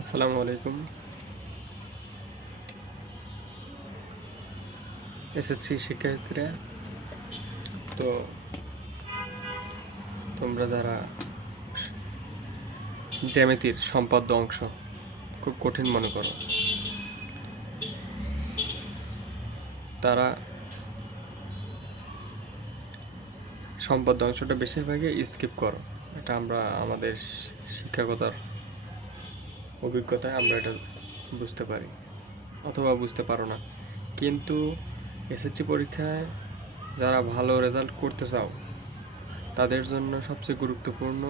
আসসালামু আলাইকুম। এসএসসি শিক্ষার্থীরা, তো তোমরা যারা জ্যামিতির সম্পাদ্য অংশ খুব কঠিন মনে করো, তারা সম্পাদ্য অংশটা বেশিরভাগই স্কিপ করো। এটা আমরা আমাদের শিক্ষকতার অভিজ্ঞতায় আমরা এটা বুঝতে পারি, অথবা বুঝতে পারো না। কিন্তু এসএসসি পরীক্ষায় যারা ভালো রেজাল্ট করতে চাও, তাদের জন্য সবচেয়ে গুরুত্বপূর্ণ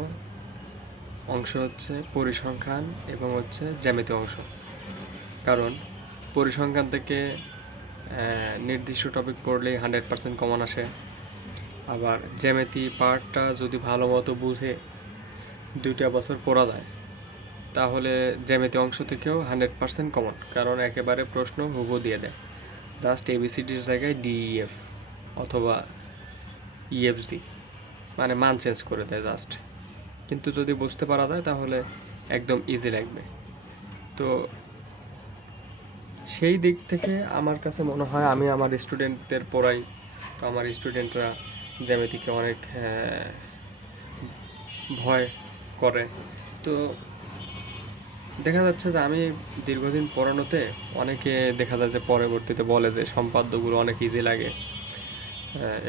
অংশ হচ্ছে পরিসংখ্যান এবং হচ্ছে জ্যামিতি অংশ। কারণ পরিসংখ্যান থেকে নির্দিষ্ট টপিক পড়লেই 100% কমন আসে। আবার জ্যামিতি পার্টটা যদি ভালো মতো বুঝে 2টা বছর পড়া যায়, তাহলে জ্যামিতি অংশ থেকেও 100% কমন। কারণ একেবারে প্রশ্ন হুবহু দিয়ে দেয়, জাস্ট এবিসিডির জায়গায় ডিইএফ অথবা ইএফজি, মানে মান চেঞ্জ করে দেয় জাস্ট। কিন্তু যদি বুঝতে পারা যায় তাহলে একদম ইজি লাগবে। তো সেই দিক থেকে আমার কাছে মনে হয়, আমি আমার স্টুডেন্টদের পড়াই, তো আমার স্টুডেন্টরা জ্যামিতিকে অনেক ভয় করে। তো দেখা যাচ্ছে যে আমি দীর্ঘদিন পড়ানোতে অনেকে দেখা যায় যে পরবর্তীতে বলে যে সম্পাদ্যগুলো অনেক ইজি লাগে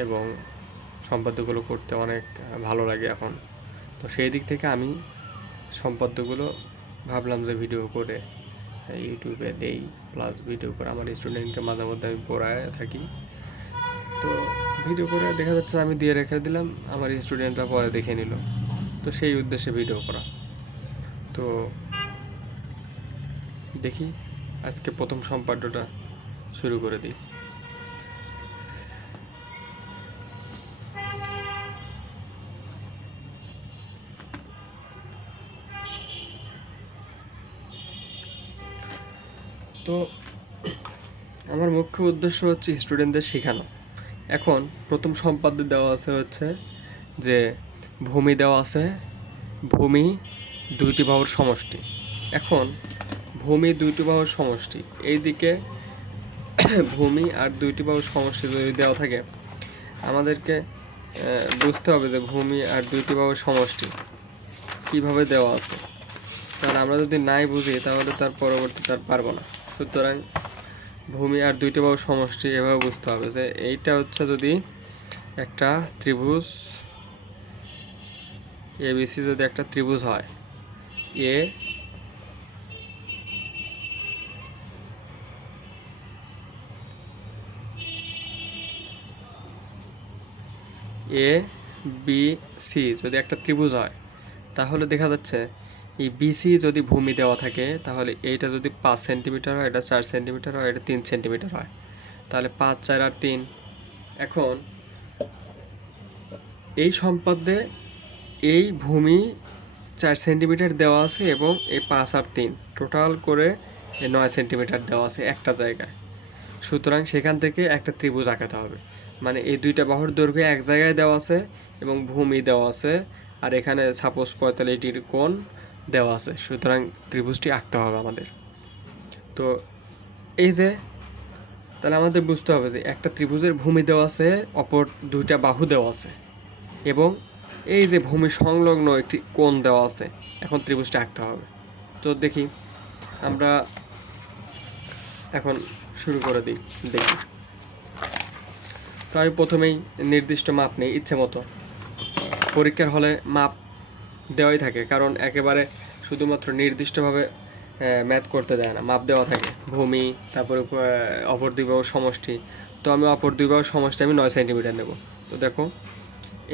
এবং সম্পাদ্যগুলো করতে অনেক ভালো লাগে এখন। তো সেই দিক থেকে আমি সম্পাদ্যগুলো ভাবলাম যে ভিডিও করে ইউটিউবে দেই, প্লাস ভিডিও করে আমার স্টুডেন্টকে মাঝে মধ্যে আমি পড়ায় থাকি। তো ভিডিও করে দেখা যাচ্ছে আমি দিয়ে রেখে দিলাম, আমার স্টুডেন্টরা পরে দেখে নিল। তো সেই উদ্দেশ্যে ভিডিও করা। তো দেখি আজকে প্রথম সম্পাদ্যটা শুরু করে দিই। তো আমার মুখ্য উদ্দেশ্য হচ্ছে স্টুডেন্টদের শেখানো। এখন প্রথম সম্পাদ্য দেওয়া আছে হচ্ছে যে ভূমি দেওয়া আছে, ভূমি দুইটি বাহুর সমষ্টি। এখন ভূমি দুইটি বাহুর সমষ্টি, এইদিকে ভূমি আর দুইটি বাহুর সমষ্টি যদি দেওয়া থাকে, আমাদেরকে বুঝতে হবে যে ভূমি আর দুইটি বাহুর সমষ্টি কীভাবে দেওয়া আছে। কারণ আমরা যদি নাই বুঝি তাহলে তার পরবর্তী তার পারবো না। সুতরাং ভূমি আর দুইটি বাহুর সমষ্টি এভাবে বুঝতে হবে যে এইটা হচ্ছে যদি একটা ত্রিভুজ এবিসি, যদি একটা ত্রিভুজ হয়, এ এ বি সি যদি একটা ত্রিভুজ হয়, তাহলে দেখা যাচ্ছে এই বিসি যদি ভূমি দেওয়া থাকে, তাহলে এইটা যদি 5 সেন্টিমিটার হয়, এটা 4 সেন্টিমিটার হয়, এটা 3 সেন্টিমিটার হয়, তাহলে 5, 4 আর 3। এখন এই সম্পাদ্যে এই ভূমি 4 সেন্টিমিটার দেওয়া আছে এবং এই 5 আর 3 টোটাল করে 9 সেন্টিমিটার দেওয়া আছে একটা জায়গায়। সুতরাং সেখান থেকে একটা ত্রিভুজ আঁকাতে হবে। মানে এই দুইটা বাহুর দৈর্ঘ্য এক জায়গায় দেওয়া আছে এবং ভূমি দেওয়া আছে, আর এখানে সাপোজ 45 ডিগ্রি কোণ দেওয়া আছে। সুতরাং ত্রিভুজটি আঁকতে হবে আমাদের। তো এই যে, তাহলে আমাদের বুঝতে হবে যে একটা ত্রিভুজের ভূমি দেওয়া আছে, অপর দুইটা বাহু দেওয়া আছে, এবং এই যে ভূমি সংলগ্ন একটি কোণ দেওয়া আছে। এখন ত্রিভুজটা আঁকতে হবে। তো দেখি, আমরা এখন শুরু করে দিই, দেখি। তো আমি প্রথমেই নির্দিষ্ট মাপ নেই ইচ্ছে মতো। পরীক্ষার হলে মাপ দেওয়াই থাকে, কারণ একেবারে শুধুমাত্র নির্দিষ্টভাবে ম্যাথ করতে দেয় না, মাপ দেওয়া থাকে। ভূমি, তারপরে অপর দুই বাহুর সমষ্টি। তো আমি অপর দুই বাহুর সমষ্টি আমি 9 সেন্টিমিটার নেব। তো দেখো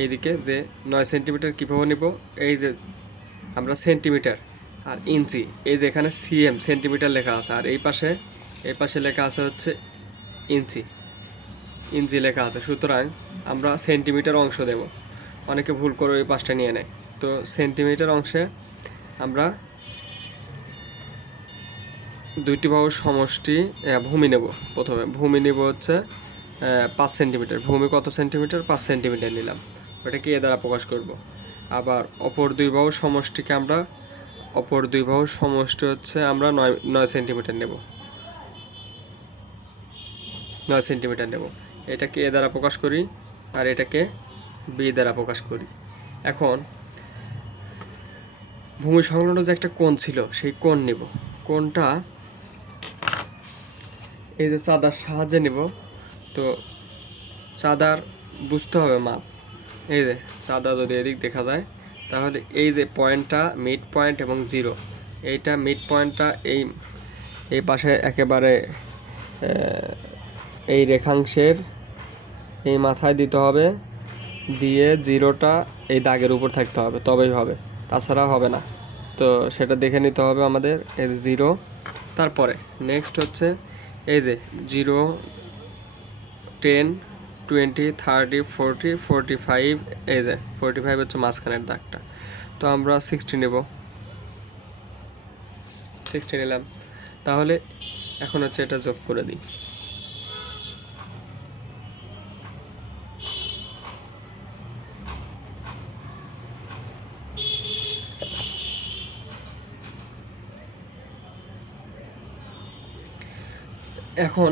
এইদিকে যে 9 সেন্টিমিটার কীভাবে নেব, এই যে আমরা সেন্টিমিটার আর ইঞ্চি, এই যে এখানে সিএম সেন্টিমিটার লেখা আছে, আর এই পাশে লেখা আছে হচ্ছে ইঞ্চি, ইঞ্চি লেখা আছে। সুতরাং আমরা সেন্টিমিটার অংশ দেব। অনেকে ভুল করে ওই পাশটা নিয়ে নেয়। তো সেন্টিমিটার অংশে আমরা দুইটি বাহুর সমষ্টি ভূমি নেব। প্রথমে ভূমি নেব হচ্ছে 5 সেন্টিমিটার। ভূমি কত সেন্টিমিটার? 5 সেন্টিমিটার নিলাম। ওটাকে এ দ্বারা প্রকাশ করব। আবার অপর দুই বাহুর সমষ্টিকে আমরা অপর দুই বাহুর সমষ্টি হচ্ছে আমরা 9 সেন্টিমিটার নেব, 9 সেন্টিমিটার নেব। এটাকে এ দ্বারা প্রকাশ করি আর এটাকে বি দ্বারা প্রকাশ করি। এখন ভূমি সংলগ্ন যে একটা কোণ ছিল সেই কোণ নেব। কোণটা এই যে চাঁদার সাহায্যে নেব। তো চাঁদার বুঝতে হবে মাপ। এই যে চাঁদা যদি এদিক দেখা যায় তাহলে এই যে পয়েন্টটা মিড পয়েন্ট এবং জিরো, এইটা মিড পয়েন্টটা এই পাশে একেবারে এই রেখাংশের এই মাথায় দিতে হবে, দিয়ে জিরোটা এই দাগের উপর থাকতে হবে, তবেই হবে, তাছাড়া হবে না। তো সেটা দেখে নিতে হবে আমাদের। এই জিরো, তারপরে নেক্সট হচ্ছে এই যে 0, 10, 20, 30, 40, 45, এই যে 45 হচ্ছে মাঝখানের দাগটা। তো আমরা 60 নেব, 60 নিলাম। তাহলে এখন হচ্ছে এটা যোগ করে দিই। এখন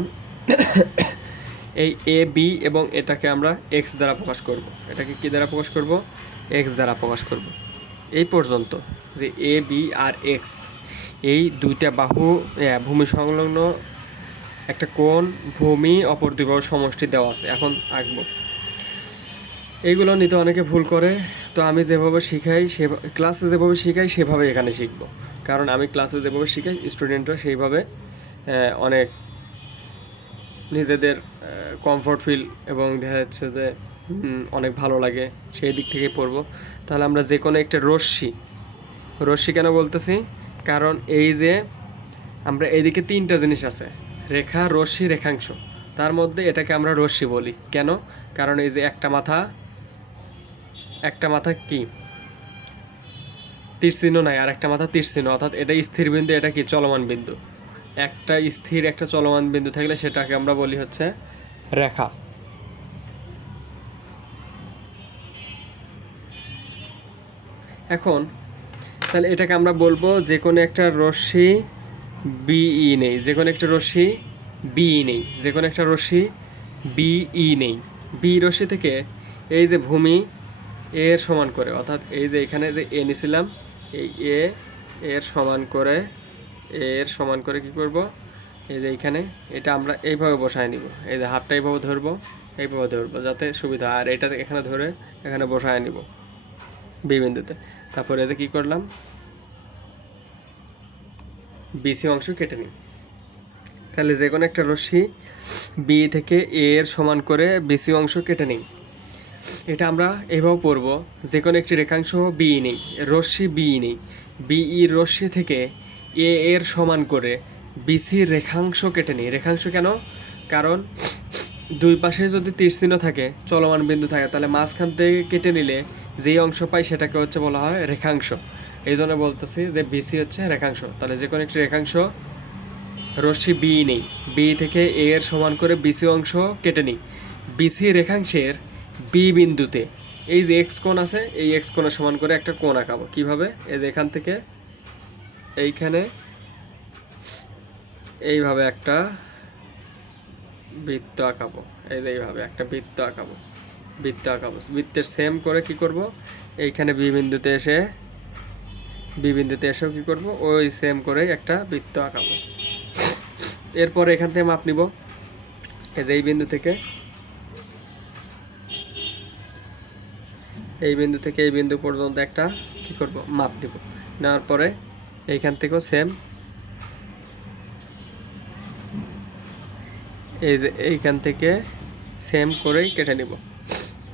এই এ বি এবং এটাকে আমরা এক্স দ্বারা প্রকাশ করব। এটাকে কি দ্বারা প্রকাশ করব? এক্স দ্বারা প্রকাশ করব। এই পর্যন্ত যে এ বি আর এক্স, এই দুইটা বাহু ভূমি সংলগ্ন একটা কোণ, ভূমি অপর দুই বাহুর সমষ্টি দেওয়া আছে। এখন আঁকবো। এইগুলো নিতে অনেকে ভুল করে। তো আমি যেভাবে শিখাই ক্লাসে যেভাবে শিখাই সেভাবে এখানে শিখব, কারণ আমি ক্লাসে যেভাবে শিখাই স্টুডেন্টরা সেইভাবে অনেক নিজেদের কমফোর্ট ফিল এবং দেখা যাচ্ছে যে অনেক ভালো লাগে, সেই দিক থেকেই পড়বো। তাহলে আমরা যে কোনো একটা রশ্মি কেন বলতেছি? কারণ এই যে আমরা এইদিকে তিনটা জিনিস আছে, রেখা, রশ্মি, রেখাংশ। তার মধ্যে এটাকে আমরা রশ্মি বলি কেন? কারণ এই যে একটা মাথা কি তীর চিহ্ন নাই, আর একটা মাথা তীর চিহ্ন, অর্থাৎ এটা স্থির বিন্দু, এটা কি চলমান বিন্দু। একটা স্থির একটা চলমান বিন্দু থাকলে সেটাকে আমরা বলি হচ্ছে রেখা। এখন তাহলে এটাকে আমরা বলবো যে কোনো একটা রশ্মি বিই নেই, যে কোনো একটা রশ্মি বিই নেই, যে কোনো একটা রশ্মি বিই নেই। বি রশ্মি থেকে এই যে ভূমি এর সমান করে, অর্থাৎ এই যে এখানে যে এ নিছিলাম, এই এর সমান করে কি করব? এই যে এইখানে এটা আমরা এইভাবে বসায় নিব। এই যে হাতটা এইভাবে ধরবো যাতে সুবিধা, আর এটা এখানে ধরে এখানে বসায় নিব বি বিন্দুতে। তারপরে এতে কি করলাম? বিসি অংশ কেটে নিই। তাহলে যে কোনো একটা রশ্মি বি থেকে এ এর সমান করে বিসি অংশ কেটে নিই। এটা আমরা এভাবে পড়ব, যে কোনো একটি রেখাংশ বিই নেই, রশ্মি বিই নেই, বিই রশ্মি থেকে এ এর সমান করে বিসির রেখাংশ কেটে নিই। রেখাংশ কেন? কারণ দুই পাশে যদি তীরচিহ্ন থাকে, চলমান বিন্দু থাকে, তাহলে মাঝখান থেকে কেটে নিলে যেই অংশ পাই সেটাকে হচ্ছে বলা হয় রেখাংশ। এই জন্য বলতেছি যে বিসি হচ্ছে রেখাংশ। তাহলে যে কোনো একটি রেখাংশ রশ্মি বি নেই, বি থেকে এ এর সমান করে বিসি অংশ কেটে নিই। বিসি রেখাংশের বি বিন্দুতে এই যে এক্স কোণ আছে, এই এক্স কোণের সমান করে একটা কোণ আঁকাবো। কীভাবে? এই যে এখান থেকে এইখানে এইভাবে একটা বৃত্ত আঁকাবো। এই যে এইভাবে একটা বৃত্ত আঁকাবো। বৃত্তের সেম করে কি করব? এইখানে বি বিন্দুতে এসেও কি করব? ওই সেম করে একটা বৃত্ত আঁকাবো। এরপর এখান থেকে মাপ নিব। এই যে এই বিন্দু থেকে এই বিন্দু পর্যন্ত একটা কি করব? মাপ নিব। নেওয়ার পরে এইখান থেকেও সেম, এই যে এইখান থেকে সেম করেই কেটে নিব।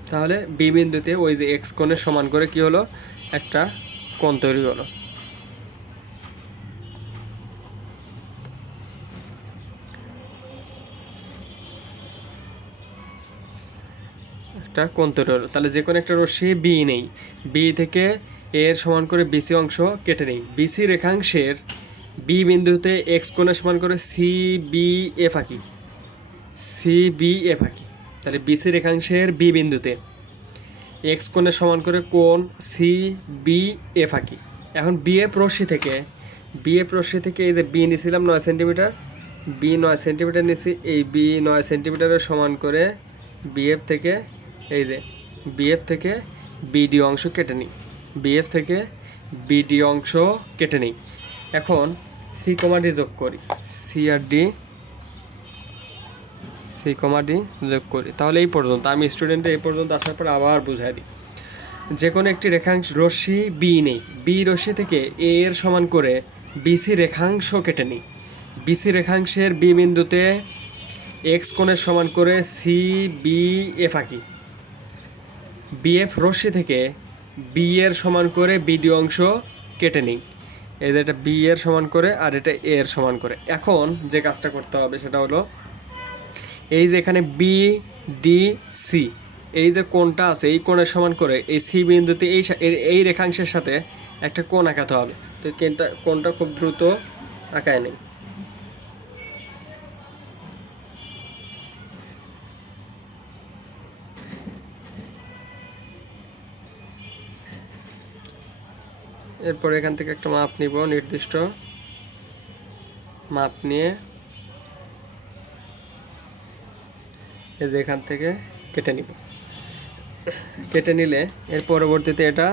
তাহলে বি বিন্দুতে ওই যে এক্স কোণের সমান করে কি হলো? একটা কোণ তৈরি হলো। একটা কোণ তৈরি হলো। তাহলে যে কোনো একটা রশ্মি বি নেই, বি থেকে এর সমান করে বিসি অংশ কেটে নেই। বিসি রেখাংশের বি বিন্দুতে এক্স কোণের সমান করে সি বি এফ আঁকি। তাহলে বিসি রেখাংশের বি বিন্দুতে এক্স কোণের সমান করে কোণ সি বি এফ আঁকি। এখন বিএফ রশ্মি থেকে এই যে বি নিয়েছিলাম 9 সেন্টিমিটার, বি 9 সেন্টিমিটার নিয়েছি, এই বি 9 সেন্টিমিটারের সমান করে বিএফ থেকে এই যে বিএফ থেকে বিডি অংশ কেটে নিই, বিএফ থেকে বিডি অংশ কেটে নিই। এখন সি কমা ডি যোগ করি, সি আর ডি, সি কমা ডি যোগ করি। তাহলে এই পর্যন্ত আমি স্টুডেন্টে এই পর্যন্ত আসার পর আবার বুঝাই দিই। যে কোনো একটি রেখাংশ রশ্মি বি নেই, বি রশ্মি থেকে এ এর সমান করে বিসি রেখাংশ কেটে নিই। বিসি রেখাংশের বি বিন্দুতে এক্স কোণের সমান করে সি বি এফ আঁকি। বিএফ রশ্মি থেকে বি এর সমান করে বিডি অংশ কেটে নিই। এই যে এটা বি এর সমান করে আর এটা এ এর সমান করে। এখন যে কাজটা করতে হবে সেটা হলো এই যে এখানে বি ডি সি এই যে কোণটা আছে এই কোণের সমান করে এই সি বিন্দুতে এই রেখাংশের সাথে একটা কোণ আঁকাতে হবে। তো কোণটা খুব দ্রুত আঁকায় নেই। এরপর এখান থেকে একটা মাপ নিব, নির্দিষ্ট মাপ নিয়ে এই যে এখান থেকে কেটে নিব। কেটে নিলে এর পরবর্তীতে এটা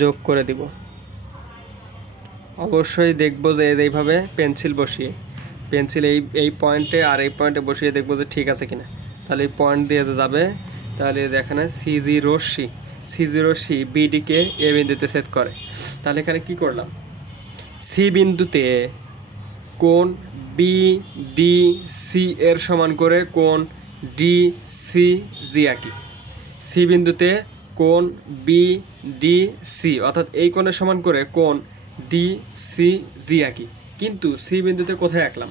যোগ করে দিব। অবশ্যই দেখব যে এইভাবে পেন্সিল বসিয়ে, পেন্সিল এই পয়েন্টে আর এই পয়েন্টে বসিয়ে দেখব যে ঠিক আছে কিনা। তাহলে এই পয়েন্ট দিয়ে যাবে, তাহলে এখানে সিজি রশ্মি বিডিকে এ বিন্দুতে ছেদ করে। তাহলে এখানে কি করলাম, সি বিন্দুতে কোণ বি ডি সি এর সমান করে কোণ ডি সি জি আঁকি। সি বিন্দুতে কোণ বি ডি সি অর্থাৎ এই কোণের সমান করে কোণ ডি সি জি আঁকি। কিন্তু সি বিন্দুতে কোথায় আঁকলাম,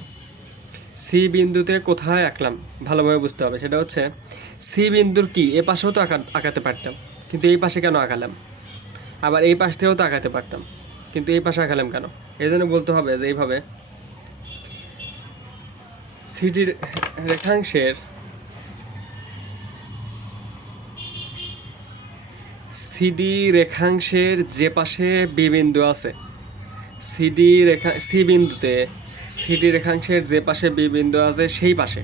সি বিন্দুতে কোথায় আঁকলাম ভালোভাবে বুঝতে হবে। সেটা হচ্ছে সি বিন্দুর কি এ পাশেও তো আঁকাতে পারতাম, কিন্তু এই পাশে কেন আঁকালাম? আবার এই পাশ থেকেও তো আঁকাতে পারতাম, কিন্তু এই পাশে আঁকালাম কেন? এই জন্য বলতে হবে যে এইভাবে সিডি রেখাংশের যে পাশে বি বিন্দু আছে, সি বিন্দুতে সিডি রেখাংশের যে পাশে বি বিন্দু আছে সেই পাশে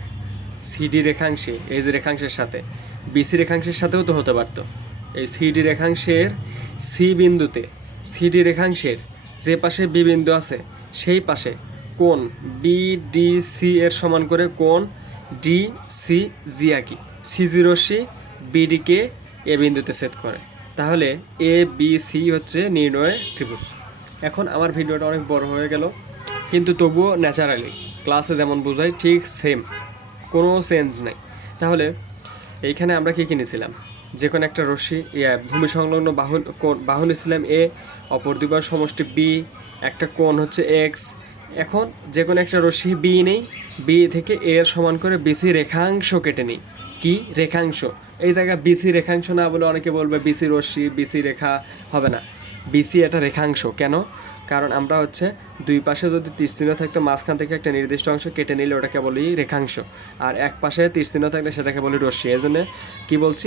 সিডি রেখাংশে এই যে রেখাংশের সাথে বিসি রেখাংশের সাথেও তো হতে পারতো। এই সিডি রেখাংশের সি বিন্দুতে সিডি রেখাংশের যে পাশে বি বিন্দু আছে সেই পাশে কোণ বিডিসি এর সমান করে কোণ ডিসি জি আঁকি। সিজি রশ্মি বিডিকে এ বিন্দুতে ছেদ করে। তাহলে এ বি সি হচ্ছে নির্ণয় ত্রিভুজ। এখন আমার ভিডিওটা অনেক বড় হয়ে গেল, কিন্তু তবুও ন্যাচারালি ক্লাসে যেমন বোঝাই ঠিক সেম, কোনো চেঞ্জ নাই। তাহলে এইখানে আমরা কী কিনেছিলাম, যে কোনো একটা রশ্মি ভূমি সংলগ্ন বাহু নিয়েছিলাম এ, অপর দুবার সমষ্টি বি, একটা কোণ হচ্ছে এক্স। এখন যে কোনো একটা রশ্মি বি নেই, বি থেকে এ এর সমান করে বিসি রেখাংশ কেটে নিই। কি রেখাংশ? এই জায়গায় বিসি রেখাংশ না বলে অনেকে বলবে বিসি রশ্মি বিসি রেখা, হবে না। বিসি এটা রেখাংশ। কেন? কারণ আমরা হচ্ছে দুই পাশে যদি তীরচিহ্ন থাকতো মাঝখান থেকে একটা নির্দিষ্ট অংশ কেটে নিলে ওটাকে বলি রেখাংশ, আর এক পাশে তীরচিহ্ন থাকলে সেটাকে বলি রশ্মি। এই জন্য কী বলছি,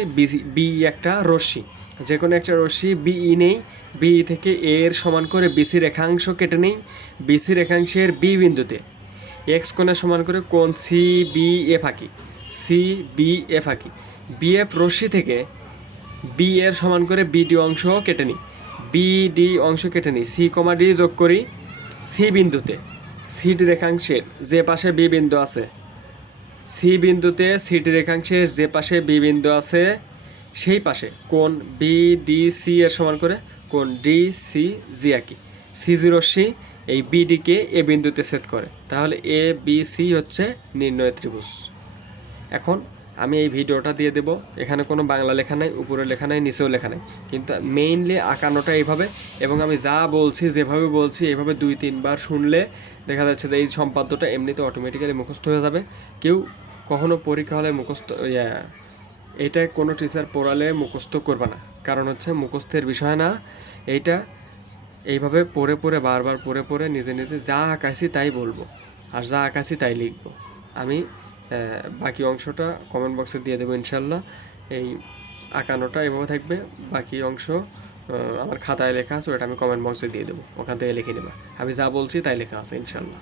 বি একটা রশ্মি। যে কোনো একটা রশ্মি বিই নেই, বিই থেকে এর সমান করে বিসি রেখাংশ কেটে নেই। বিসি রেখাংশের বি বিন্দুতে এক্স কোণের সমান করে কোণ সি বি এফ আঁকি, সি বি এফ আঁকি। বিএফ রশ্মি থেকে বি এর সমান করে বিডি অংশ কেটে নিই, বিডি অংশ কেটে নিই। সি কমা ডি যোগ করি। সি বিন্দুতে সিডি রেখাংশের যে পাশে বি বিন্দু আছে, সি বিন্দুতে সিডি রেখাংশের যে পাশে বি বিন্দু আছে সেই পাশে কোণ বিডিসি এর সমান করে কোণ ডিসি জি আঁকি। সিজি রশ্মি এই বিডিকে এ বিন্দুতে ছেদ করে। তাহলে এ বি সি হচ্ছে নির্ণয় ত্রিভুজ। এখন আমি এই ভিডিওটা দিয়ে দেব, এখানে কোনো বাংলা লেখা নাই, উপরে লেখা নাই, নিচেও লেখা নাই, কিন্তু মেইনলি আঁকানোটা এইভাবে। এবং আমি যা বলছি যেভাবে বলছি এইভাবে 2-3 বার শুনলে দেখা যাচ্ছে যে এই সম্পাদ্যটা এমনিতে অটোমেটিক্যালি মুখস্থ হয়ে যাবে। কেউ কখনো পরীক্ষা হলে মুখস্থ এইটা কোনো টিচার পড়ালে মুখস্থ করবে না, কারণ হচ্ছে মুখস্থের বিষয় না এইটা। এইভাবে পড়ে পড়ে বারবার পড়ে পড়ে নিজে নিজে যা আঁকাইছি তাই বলবো আর যা আঁকাইছি তাই লিখবো। আমি বাকি অংশটা কমেন্ট বক্সে দিয়ে দেবো ইনশাল্লাহ। এই আঁকানোটা এভাবে থাকবে, বাকি অংশ আমার খাতায় লেখা আছে, ওটা আমি কমেন্ট বক্সে দিয়ে দেবো, ওখান থেকে লিখে নেবা। আমি যা বলছি তাই লেখা আছে ইনশাল্লাহ।